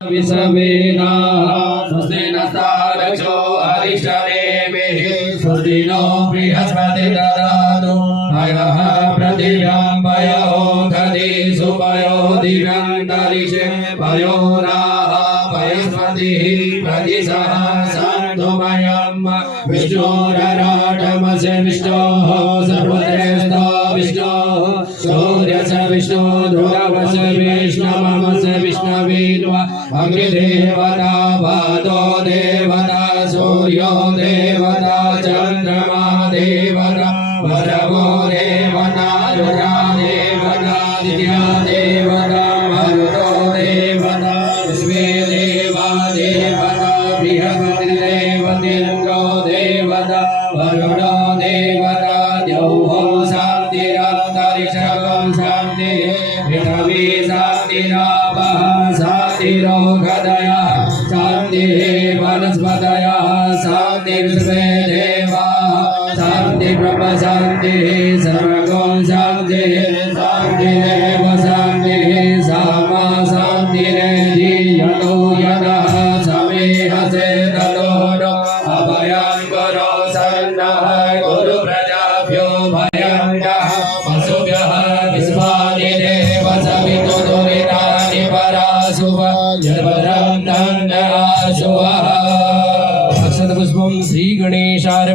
विसवेना स्वस्ति नस्तारक्षो अरिष्टनेमिः स्वस्ति नो बृहस्पति ददातु अयः पृथिव्यां पयो दधि सुपयो दिव्यन्तरिक्षे पयो राः पयस्पतिः प्रतिसः सन्तुमयं विष्णोरराटमस्य विष्णोः सर्वश्रेष्ठो विष्णोः सूर्यस्य विष्णो ध्रुवस्य विष्णवमस्य विष्णवीर्वा अग्निदेवता वातो देवता सूर्यो देवता चन्द्रमा देवता वरवो देवता रुद्रा देवता दिव्या देवता मरुतो देवता विश्वे देवा देवता बृहस्पतिर्देवतेन्द्रो देवता वरुणो देवता द्यौः शान्तिरन्तरिक्षं शान्तिः पृथिवी शान्तिरापः शान्तिरोगदयः शान्तिः वनस्पतयः शान्तिर्विश्वे देवाः शान्तिर्ब्रह्म शान्तिः सर्वगुण शान्तिः शान्तिरेव शान्तिः सामा शान्तिरेधि यतो यतः समेहसे ततो नो अभयं कुरु सन्नः कुरु प्रजाभ्यो भयं यः पशुभ्यः विश्वानि देव सवितुर्दुरितानि पराशुभ जलभद्रं दण्डः शुभः अक्षतपुष्पं श्रीगणे